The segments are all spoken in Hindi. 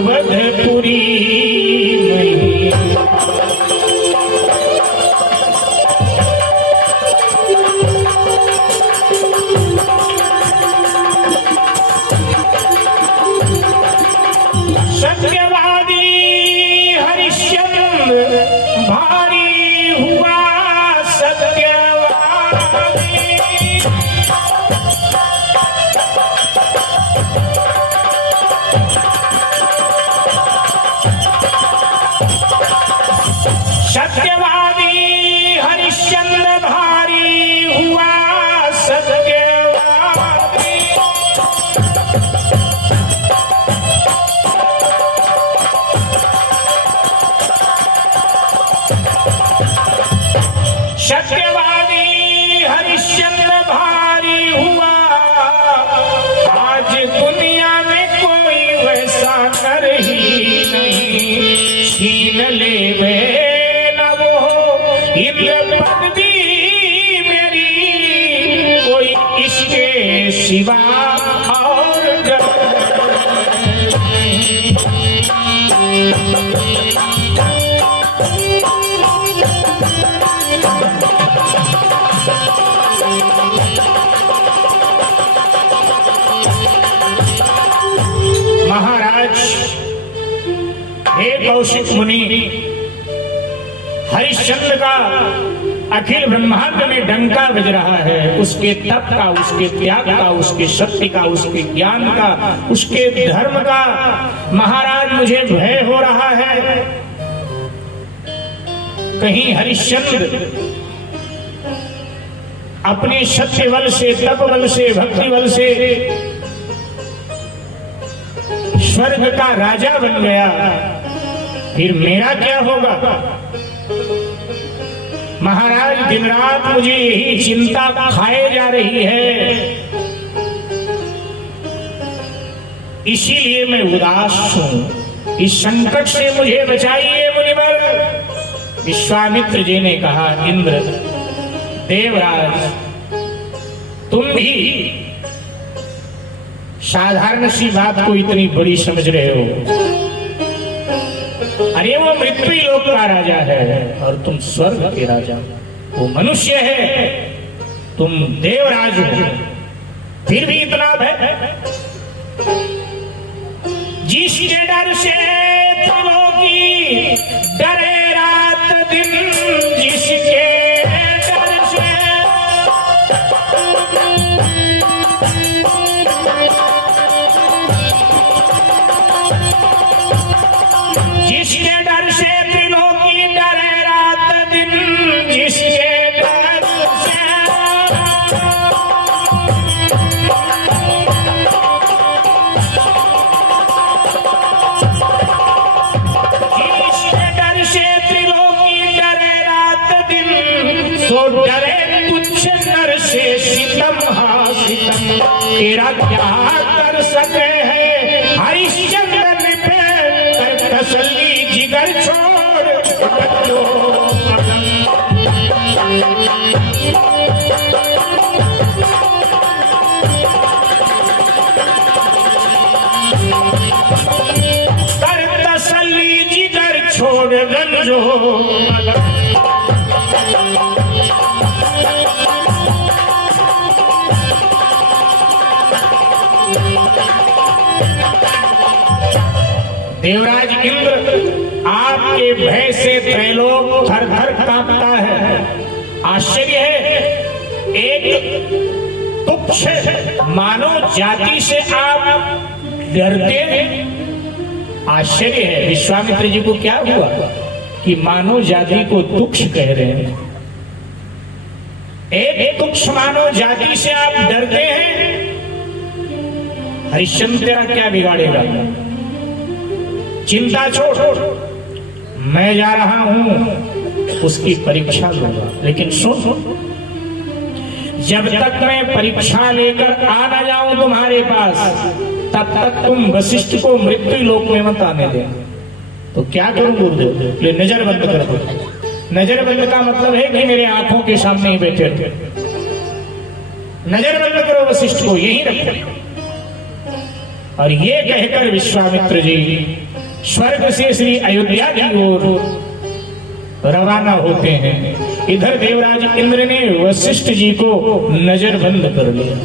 अवधपुरी में। सत्यवादी हरिश्चंद्र भारी हुआ सत्यवादी। सत्यवादी हरिश्चंद्र भारी हुआ सत्यवादी। सत्यवादी हरिश्चंद्र भारी हुआ। आज दुनिया में कोई वैसा कर ही नहीं, छीन ले वे न वो इंद्र पदवी मेरी, कोई इसके सिवा और महाराज हे कौशिक मुनि, हरिश्चंद्र का अखिल ब्रह्मांड में डंका बज रहा है। उसके तप का, उसके त्याग का, उसके शक्ति का, उसके ज्ञान का, उसके धर्म का महाराज मुझे भय हो रहा है। कहीं हरिश्चंद्र अपने सत्य बल से, तप बल से, भक्ति बल से स्वर्ग का राजा बन गया, फिर मेरा क्या होगा? महाराज दिन रात मुझे यही चिंता खाए जा रही है, इसीलिए मैं उदास हूं। इस संकट से मुझे बचाइए मुनिवर। विश्वामित्र जी ने कहा, इंद्र देवराज तुम भी साधारण सी बात को इतनी बड़ी समझ रहे हो। अरे वो मृत्यु लोक का राजा है और तुम स्वर्ग के राजा। वो मनुष्य है, तुम देवराज हो, फिर भी इतना भय। जिसके डर से त्रिलोकी डरे रात दिन, जिसके डर से जिसके डर से त्रिलोकी डरे रात दिन, जिसके डर से जिसके डर से त्रिलोकी डरे रात दिन, सो डरे तुच्छ नर से सितम हासितम। तेरा क्या कर सके है हरिश्चंद्र पे तसल्ली जिगर छोड़ बच्चों। कर तसल्ली जिगर छोड़ रंजो। देवराज इंद्र, आपके भय से त्रैलोक थर थर कांपता है। आश्चर्य है, एक तुच्छ मानव जाति से आप डरते हैं। आश्चर्य है, विश्वामित्र जी को क्या हुआ कि मानव जाति को तुच्छ कह रहे हैं? एक तुच्छ मानव जाति से आप डरते हैं। हरिश्चंद्र तेरा क्या बिगाड़ेगा? चिंता छोड़, मैं जा रहा हूं उसकी परीक्षा लूंगा। लेकिन सुन, जब तक मैं परीक्षा लेकर आ ना जाऊं तुम्हारे पास, तब तक तुम वशिष्ठ को मृत्यु लोक में मत आने देना। तो क्या करूं गुरुदेव? नजर बंद कर दो। नजर बंद का मतलब है कि मेरे आंखों के सामने ही बैठे रहो। नजर बंद करो, वशिष्ठ को यही रखो। और ये कहकर विश्वामित्र जी स्वर्ग से श्री अयोध्या की ओर रवाना होते हैं। इधर देवराज इंद्र ने वशिष्ठ जी को नजरबंद कर लिया।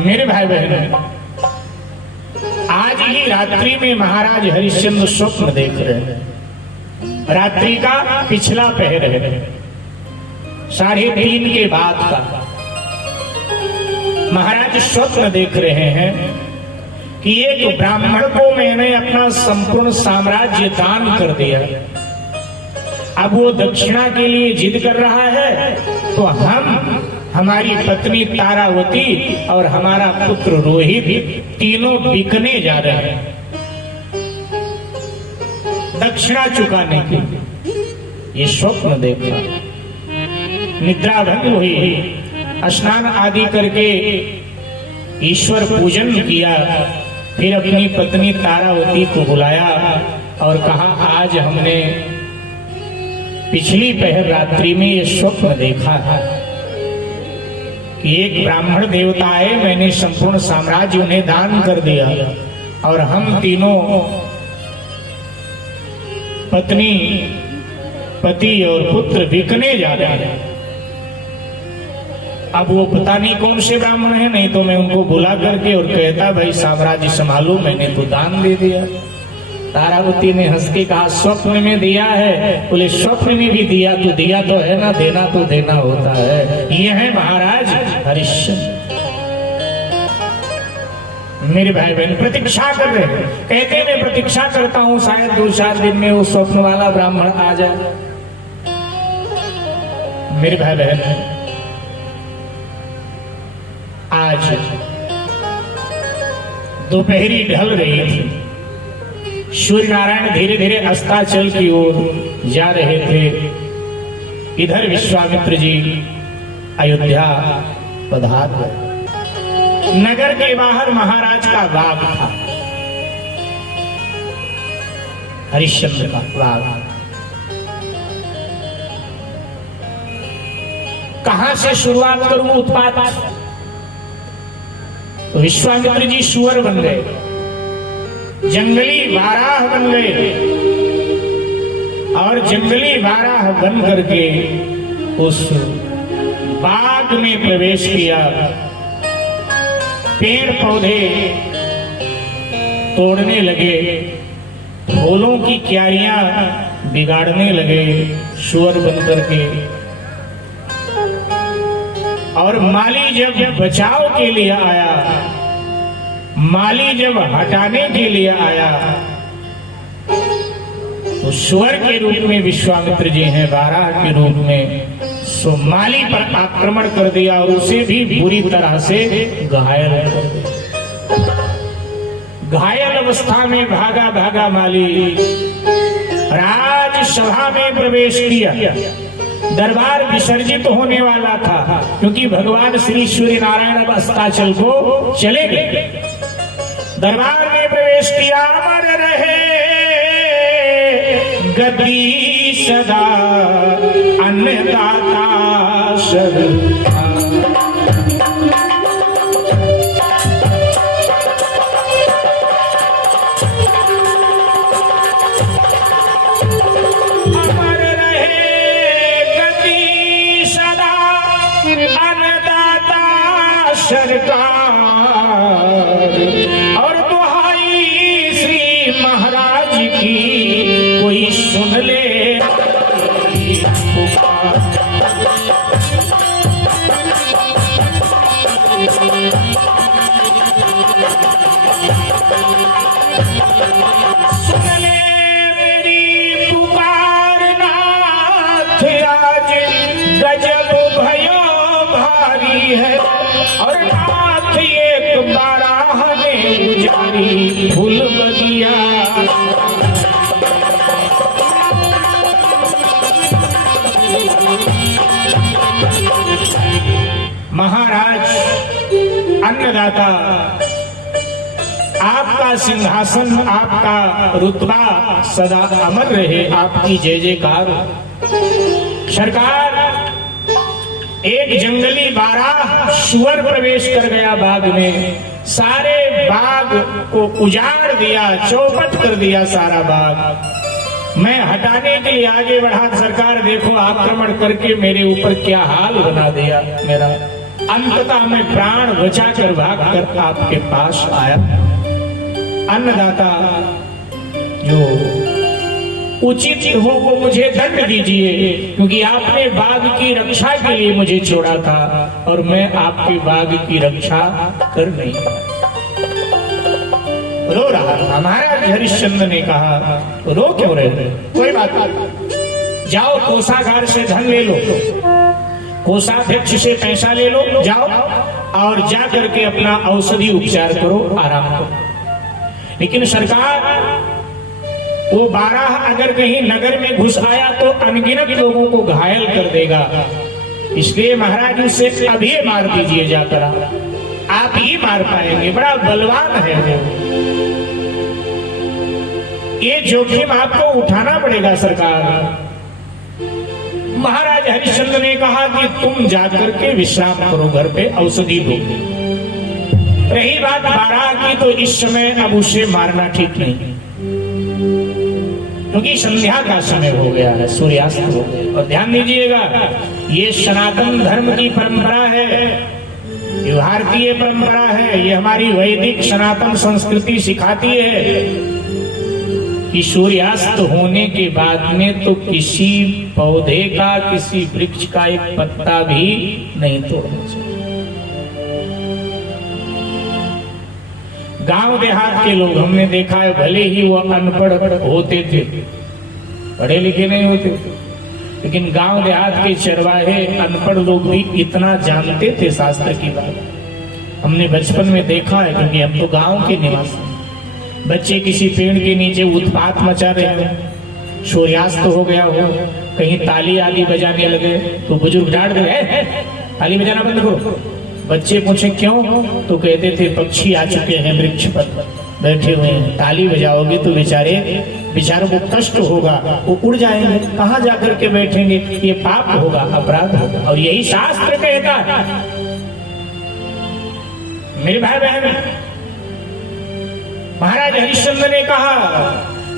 मेरे भाई बहन, आज ही रात्रि में महाराज हरिश्चंद्र स्वप्न देख रहे हैं। रात्रि का पिछला पहर है, 3:30 के बाद का। महाराज स्वप्न देख रहे हैं कि एक ब्राह्मण को मैंने अपना संपूर्ण साम्राज्य दान कर दिया। अब वो दक्षिणा के लिए जिद कर रहा है, तो हम, हमारी पत्नी तारावती और हमारा पुत्र रोहित तीनों बिकने जा रहे हैं दक्षिणा चुकाने के। ये स्वप्न देखा, निद्रा भंग हुई, स्नान आदि करके ईश्वर पूजन किया, फिर अपनी पत्नी तारावती को बुलाया और कहा, आज हमने पिछली पहर रात्रि में ये स्वप्न देखा है कि एक ब्राह्मण देवता है, मैंने संपूर्ण साम्राज्य उन्हें दान कर दिया और हम तीनों पत्नी, पति और पुत्र बिकने जा रहे हैं। अब वो पता नहीं कौन से ब्राह्मण है, नहीं तो मैं उनको बुला करके और कहता, भाई साम्राज्य संभालो, मैंने तो दान दे दिया। तारावती ने हंस के कहा, स्वप्न में दिया है? बोले स्वप्न में भी दिया तो है ना, देना तो देना होता है। ये है महाराज हरिश्चंद्र। मेरे भाई बहन प्रतीक्षा कर रहे हैं, कहते मैं प्रतीक्षा करता हूं, शायद 2-4 दिन में वो स्वप्न वाला ब्राह्मण आ जाए। मेरे भाई बहन, आज दोपहरी ढल रही थी, सूर्य नारायण धीरे धीरे अस्ताचल की ओर जा रहे थे। इधर विश्वामित्र जी अयोध्या पधार गए। नगर के बाहर महाराज का बाग था, हरिश्चंद्र का बाग। कहां से शुरुआत करूं उत्पात? तो विश्वामित्र जी सुअर बन गए, जंगली वाराह बन गए और जंगली वाराह बन करके उस बाग में प्रवेश किया। पेड़ पौधे तोड़ने लगे, फूलों की क्यारियां बिगाड़ने लगे सुअर बन करके। और माली जब बचाव के लिए आया, माली जब हटाने के लिए आया, तो सुअर के रूप में विश्वामित्र जी हैं, वाराह के रूप में, सो माली पर आक्रमण कर दिया और उसे भी बुरी तरह से घायल कर दिया। घायल अवस्था में भागा भागा माली राजसभा में प्रवेश किया। दरबार विसर्जित होने वाला था, क्योंकि भगवान श्री सूर्य नारायण अब अस्ताचल को चले गए। दरबार में प्रवेश किया। अमर रहे गद्दी सदा अन्नदाता सदा। अमर रहे गद्दी सदा अन्नदाता सरकार। और दुहाई श्री महाराज की कोई सुन ले गजब भयो भारी है। और नाथ एक बाराह ने गुजारी फूल बगिया। महाराज अन्नदाता, आपका सिंहासन, आपका रुतबा सदा अमर रहे, आपकी जय जयकार। सरकार, एक जंगली बाराह सुअर प्रवेश कर गया बाग में, सारे बाग को उजाड़ दिया, चौपट कर दिया सारा बाग। मैं हटाने के लिए आगे बढ़ा, सरकार देखो आक्रमण करके मेरे ऊपर क्या हाल बना दिया मेरा। अंततः मैं प्राण बचाकर भागकर आपके पास आया। अन्नदाता, जो उचित हो वो मुझे दंड दीजिए, क्योंकि आपने बाग की रक्षा के लिए मुझे छोड़ा था और मैं आपके बाग की रक्षा कर नहीं पाया। रो रहा था। महाराज हरिश्चंद्र ने कहा, रो क्यों रहे हो? कोई बात नहीं, जाओ कोषागार से धन ले लो, कोषाध्यक्ष से पैसा ले लो, जाओ और जा करके अपना औषधि उपचार करो, आराम करो। लेकिन सरकार, वो 12 अगर कहीं नगर में घुस आया तो अनगिनत लोगों को घायल कर देगा, इसलिए महाराज उसे अभी मार दीजिए जाकर, आप ही मार पाएंगे, बड़ा बलवान है वो। ये जोखिम आपको उठाना पड़ेगा सरकार। महाराज हरिश्चंद्र ने कहा कि तुम जाकर के विश्राम करो, घर पे औषधि दो। रही बात 12 की, तो इस समय अब उसे मारना ठीक नहीं, क्योंकि संध्या का समय हो गया है, सूर्यास्त हो गया। और ध्यान दीजिएगा, ये सनातन धर्म की परंपरा है, ये भारतीय परंपरा है, ये हमारी वैदिक सनातन संस्कृति सिखाती है कि सूर्यास्त होने के बाद में तो किसी पौधे का, किसी वृक्ष का एक पत्ता भी नहीं तोड़ना चाहिए। गांव देहात के लोग हमने देखा है, भले ही वो अनपढ़ होते थे, पढ़े लिखे नहीं होते थे, लेकिन गांव देहात के चरवाहे अनपढ़ लोग भी इतना जानते थे शास्त्र की बात। हमने बचपन में देखा है, क्योंकि हम तो गांव के निवासी। बच्चे किसी पेड़ के नीचे उत्पात मचा रहे हो, सूर्यास्त हो गया हो, कहीं ताली आदि बजाने लगे तो बुजुर्ग डांट दे, ताली बजाना बंद करो। बच्चे पूछे क्यों, तो कहते थे पक्षी आ चुके हैं, वृक्ष पर बैठे हुए हैं, ताली बजाओगे तो बेचारों को कष्ट होगा, वो उड़ जाएंगे, कहाँ जाकर के बैठेंगे, ये पाप होगा, अपराध होगा। और यही शास्त्र कहता है। मेरे भाई बहन, महाराज हरिश्चंद्र ने कहा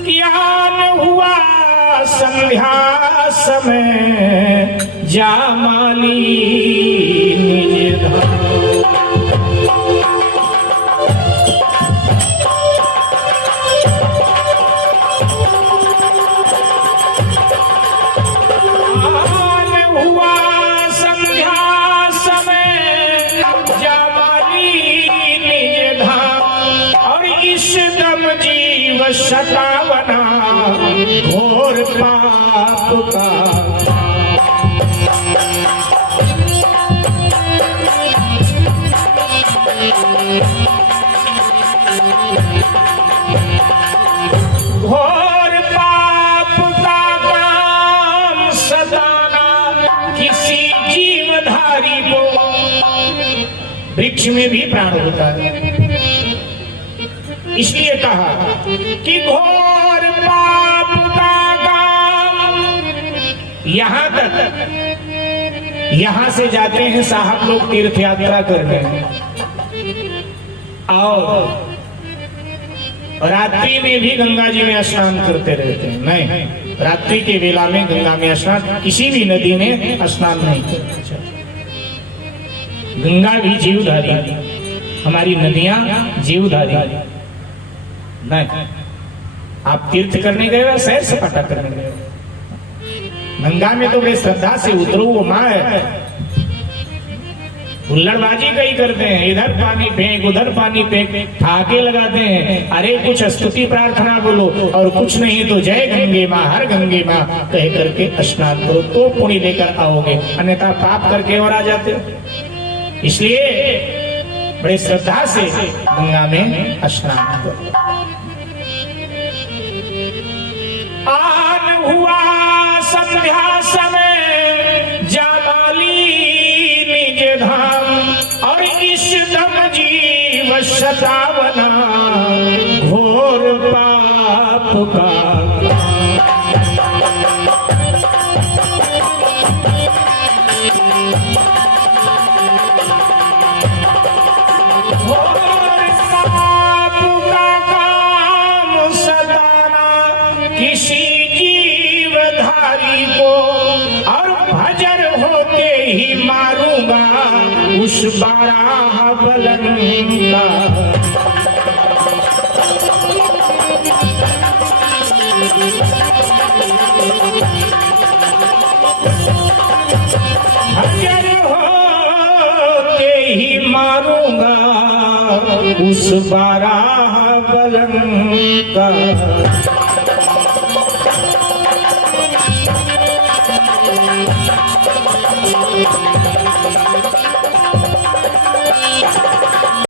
कि आन हुआ संध्या समय, जामाली निज धाम। शतावना घोर पाप का, घोर पाप का काम सताना किसी जीवधारी को। वृक्ष में भी प्राण होता है, इसलिए कहा कि घोर पाप का काम। यहां तक, यहां से जाते हैं साहब लोग तीर्थ यात्रा करने, और रात्रि में भी गंगा जी में स्नान करते रहते हैं। नहीं, रात्रि के वेला में गंगा में स्नान, किसी भी नदी में स्नान नहीं करना चाहिए। गंगा भी जीवधारी, हमारी नदियां जीवधारी नहीं। आप तीर्थ करने गए हो, सैर सपाटा करने गए हो, गंगा में तो बड़े श्रद्धा से उतरो, वो माँ है। हुल्लड़बाजी कई करते हैं, इधर पानी फेंक उधर पानी फेंक, ठाके लगाते हैं, अरे कुछ स्तुति प्रार्थना बोलो, और कुछ नहीं तो जय गंगे माँ, हर गंगे माँ कह करके स्नान करो, तो पुण्य लेकर आओगे, अन्यथा पाप करके और आ जाते हो। इसलिए बड़े श्रद्धा से गंगा में स्नान करो। आन हुआ संध्या समय, जामाली निज धाम, और इस दम जीव शतावना घोर पाप का। घोर पाप मारूंगा उस बाराह बलंका। हजर होते ही मारूंगा उस बाराह बलंका।